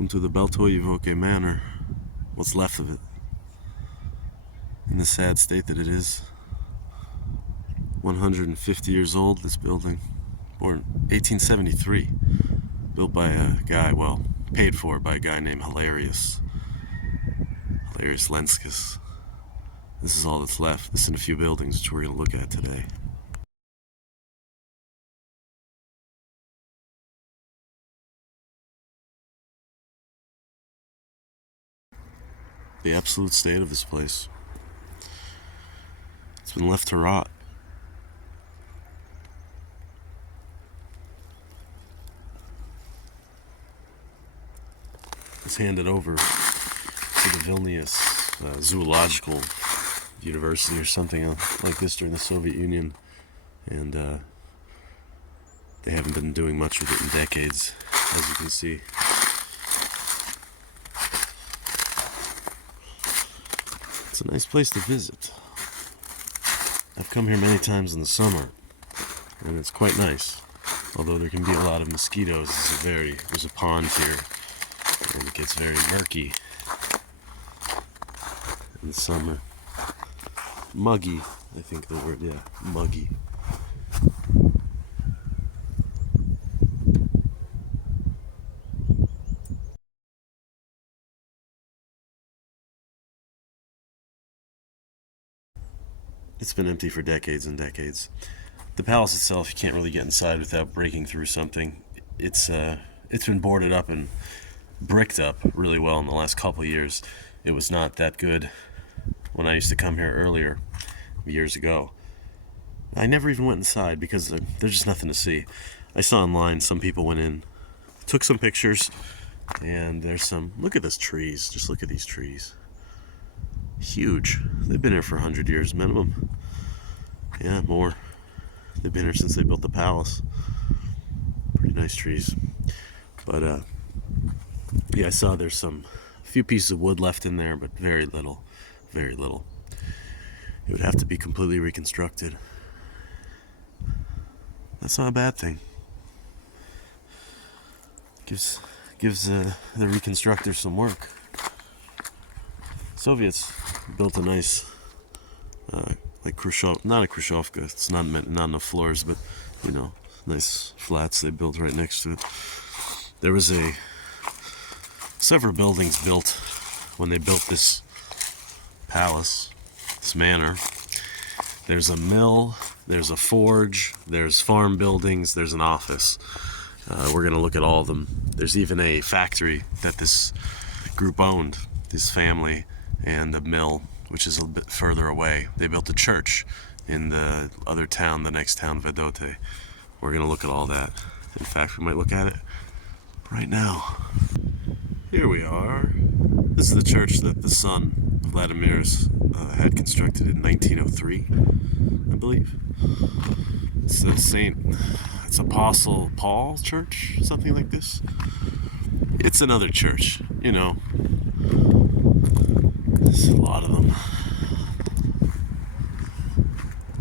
Welcome to the Baltoji Vokė Manor. What's left of it. In the sad state that it is. 150 years old, this building. Born 1873. Built by a guy, well, paid for by a guy named Hilarius Lenskis. This is all that's left. This and a few buildings which we're going to look at today. The absolute state of this place. It's been left to rot. It's handed over to the Vilnius Zoological University or something like this during the Soviet Union, and they haven't been doing much with it in decades, as you can see. It's a nice place to visit. I've come here many times in the summer, and it's quite nice. Although there can be a lot of mosquitoes. There's a pond here, and it gets very murky in the summer. Muggy, I think the word, yeah, muggy. It's been empty for decades and decades. The palace itself, you can't really get inside without breaking through something. It's been boarded up and bricked up really well in the last couple of years. It was not that good when I used to come here earlier, years ago. I never even went inside because there's just nothing to see. I saw online some people went in, took some pictures, and there's some, look at these trees, just look at these trees. Huge. They've been here for 100 years minimum. Yeah, more. They've been here since they built the palace. Pretty nice trees. But yeah, I saw there's a few pieces of wood left in there, but very little. Very little. It would have to be completely reconstructed. That's not a bad thing. Gives the reconstructor some work. Soviets built a nice, like Khrushchev, not a Khrushchevka, it's not enough floors, but, you know, nice flats they built right next to it. There was several buildings built when they built this palace, this manor. There's a mill, there's a forge, there's farm buildings, there's an office. We're going to look at all of them. There's even a factory that this group owned, this family, and a mill, which is a little bit further away. They built a church in the other town, the next town, Vedote. We're going to look at all that. In fact, we might look at it right now. Here we are. This is the church that the son, Vladimir's, had constructed in 1903, I believe. It's it's Apostle Paul Church, something like this. It's another church, you know. There's a lot of them.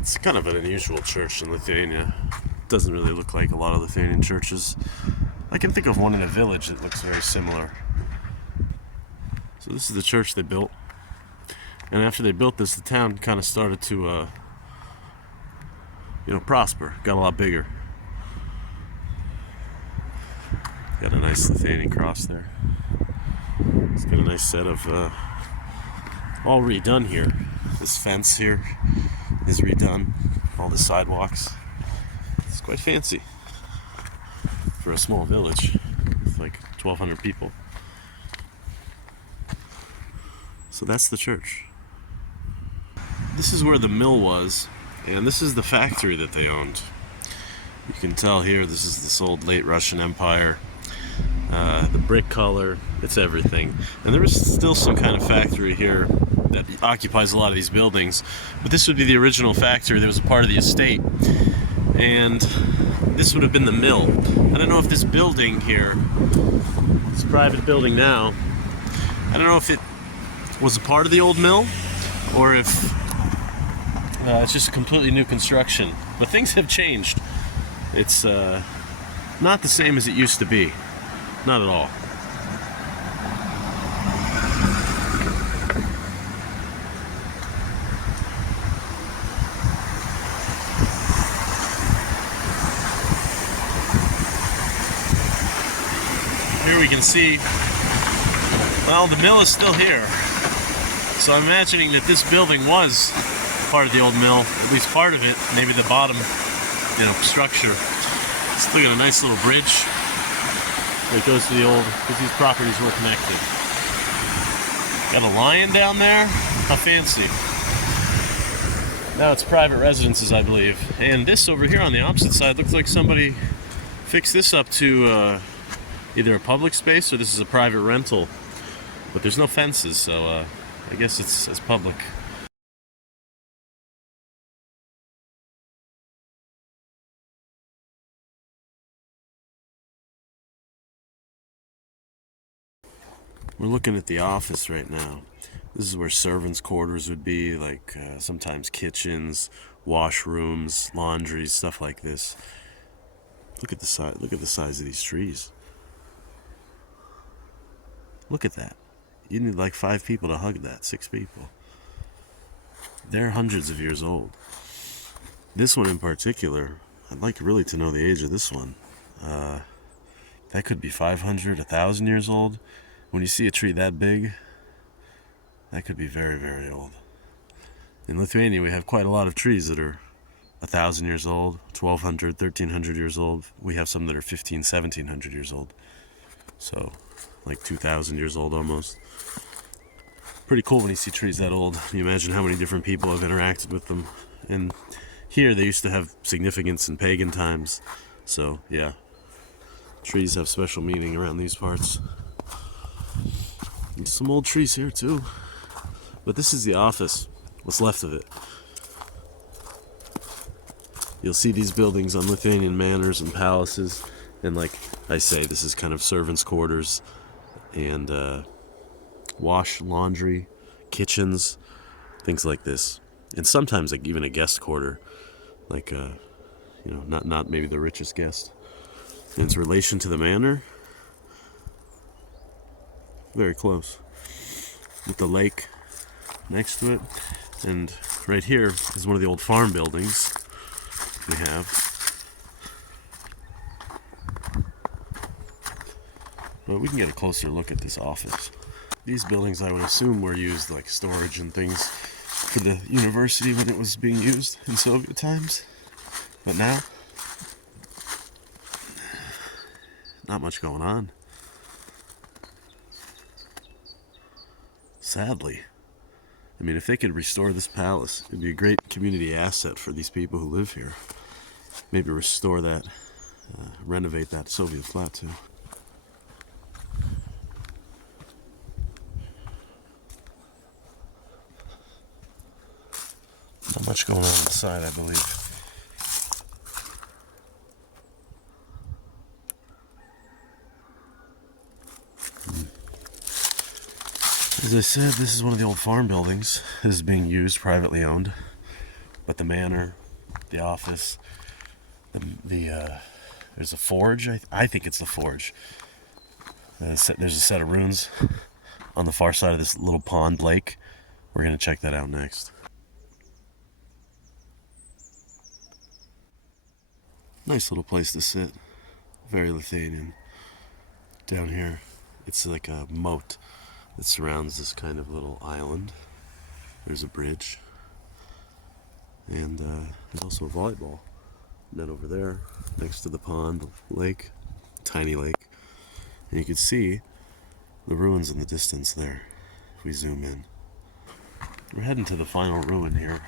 It's kind of an unusual church in Lithuania. It doesn't really look like a lot of Lithuanian churches. I can think of one in a village that looks very similar. So this is the church they built. And after they built this, the town kind of started to, prosper. Got a lot bigger. Got a nice Lithuanian cross there. It's got a nice set of all redone here. This fence here is redone. All the sidewalks. It's quite fancy for a small village with like 1,200 people. So that's the church. This is where the mill was, and this is the factory that they owned. You can tell here this is this old late Russian Empire. The brick color, it's everything. And there is still some kind of factory here that occupies a lot of these buildings, but this would be the original factory that was a part of the estate. And this would have been the mill. I don't know if this building here, this private building now, I don't know if it was a part of the old mill or if it's just a completely new construction. But things have changed. It's not the same as it used to be. Not at all. here we can see, well, the mill is still here. So I'm imagining that this building was part of the old mill, at least part of it, maybe the bottom, structure. Still got a nice little bridge that goes to the old, because these properties were connected. Got a lion down there. How fancy. Now it's private residences, I believe. And this over here on the opposite side looks like somebody fixed this up to either a public space or this is a private rental. But there's no fences, so I guess it's public. We're looking at the office right now. This is where servants' quarters would be, like sometimes kitchens, washrooms, laundries, stuff like this. Look at the size. Look at the size of these trees. Look at that. You need like 5 people to hug that. 6 people. They're hundreds of years old. This one in particular, I'd like really to know the age of this one. That could be 500, 1,000 years old. When you see a tree that big, that could be very, very old. In Lithuania, we have quite a lot of trees that are 1,000 years old, 1,200, 1,300 years old. We have some that are 1,500, 1,700 years old. So, like 2,000 years old almost. Pretty cool when you see trees that old. You imagine how many different people have interacted with them. And here, they used to have significance in pagan times. So, yeah. Trees have special meaning around these parts. There's some old trees here too. But this is the office, what's left of it. You'll see these buildings on Lithuanian manors and palaces. And like I say, this is kind of servants' quarters and wash, laundry, kitchens, things like this. And sometimes like even a guest quarter, like not maybe the richest guest. In its relation to the manor, very close, with the lake next to it. And right here is one of the old farm buildings we have. But we can get a closer look at this office. These buildings, I would assume, were used like storage and things for the university when it was being used in Soviet times. But now, not much going on. Sadly. I mean, if they could restore this palace, it'd be a great community asset for these people who live here. Maybe restore that, renovate that Soviet flat too. Not much going on inside, I believe. As I said, this is one of the old farm buildings. This is being used, privately owned. But the manor, the office, there's a forge. I think it's the forge. There's a set of ruins on the far side of this little pond lake. We're going to check that out next. Nice little place to sit. Very Lithuanian. Down here, it's like a moat that surrounds this kind of little island. There's a bridge. And there's also a volleyball net over there next to the pond, the lake, tiny lake. And you can see the ruins in the distance there if we zoom in. We're heading to the final ruin here,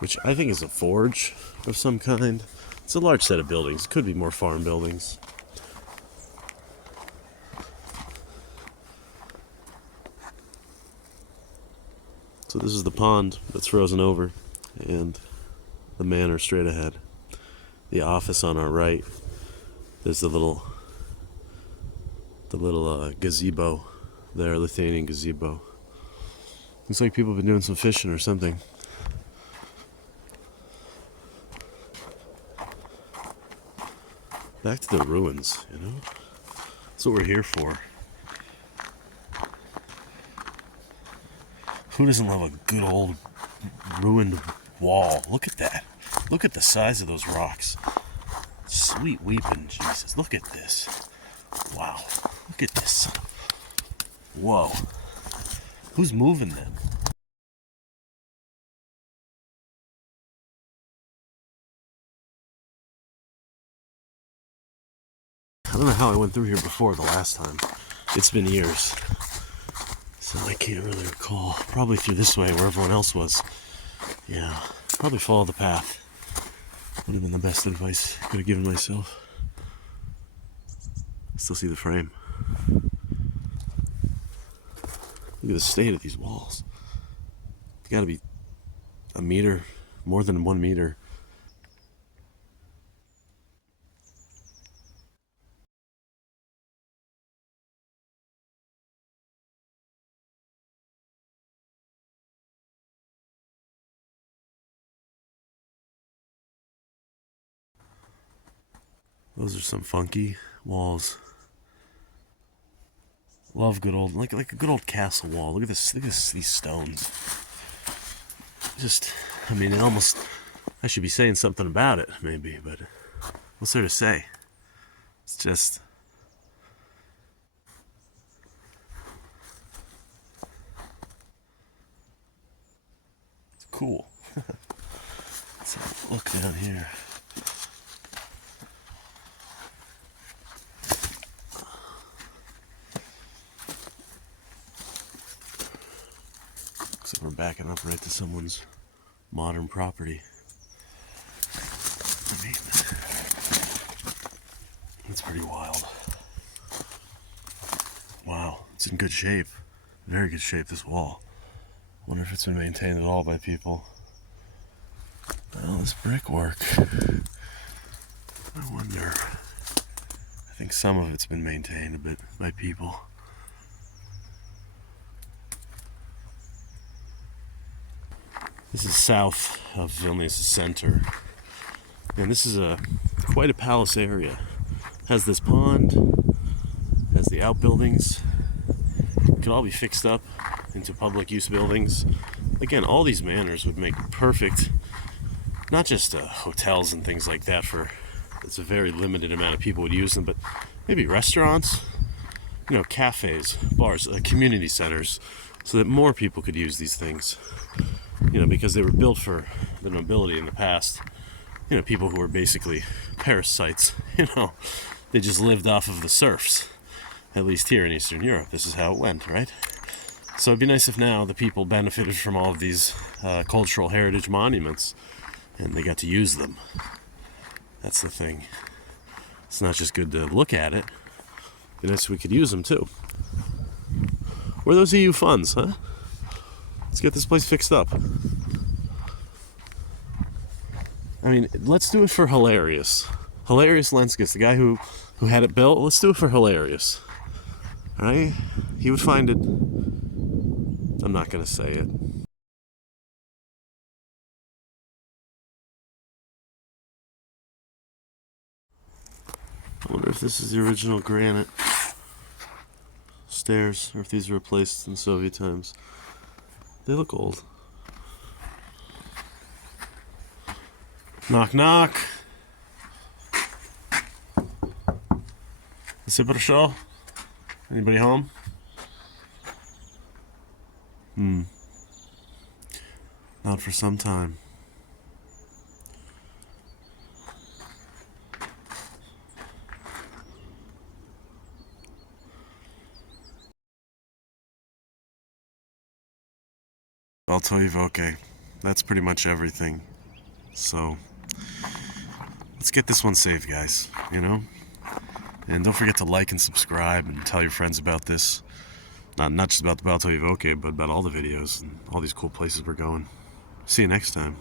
which I think is a forge of some kind. It's a large set of buildings. Could be more farm buildings. So this is the pond that's frozen over, and the manor straight ahead. The office on our right. There's the little gazebo there, Lithuanian gazebo. Looks like people have been doing some fishing or something. Back to the ruins, you know? That's what we're here for. Who doesn't love a good old ruined wall? Look at that. Look at the size of those rocks. It's Sweet weeping Jesus. Look at this. Wow. Look at this. Whoa. Who's moving them? I don't know how I went through here before the last time. It's been years. So I can't really recall. Probably through this way where everyone else was. Yeah. Probably follow the path. Would have been the best advice I could have given myself. Still see the frame. Look at the state of these walls. It's got to be a meter, more than 1 meter. Those are some funky walls. Love good old, like a good old castle wall. Look at this. Look at this, these stones. Just, I mean, it almost. I should be saying something about it, maybe, but what's there to say? It's just. It's cool. Let's have a look down here. Looks like we're backing up right to someone's modern property. I mean, that's pretty wild. Wow, it's in good shape. Very good shape, this wall. Wonder if it's been maintained at all by people. Well, this brickwork. I wonder. I think some of it's been maintained a bit by people. This is south of Vilnius center. And this is quite a palace area. It has this pond, has the outbuildings. It could all be fixed up into public use buildings. Again, all these manors would make perfect, not just hotels and things like that for, it's a very limited amount of people would use them, but maybe restaurants, you know, cafes, bars, community centers, so that more people could use these things. You know, because they were built for the nobility in the past. You know, people who were basically parasites, you know, they just lived off of the serfs. At least here in Eastern Europe, this is how it went, right? So it'd be nice if now the people benefited from all of these cultural heritage monuments and they got to use them. That's the thing. It's not just good to look at it, it'd be nice if we could use them too. Where are those EU funds, huh? Let's get this place fixed up. I mean, let's do it for Hilarious. Hilarious Lenskis, the guy who had it built, let's do it for Hilarious. Alright? He would find it. I'm not gonna say it. I wonder if this is the original granite stairs, or if these were replaced in Soviet times. They look old. Knock, knock. Show? Anybody home? Not for some time. Baltoji Vokė. That's pretty much everything. So, let's get this one saved, guys, you know? And don't forget to like and subscribe and tell your friends about this. Not just about the Baltoji Vokė, but about all the videos and all these cool places we're going. See you next time.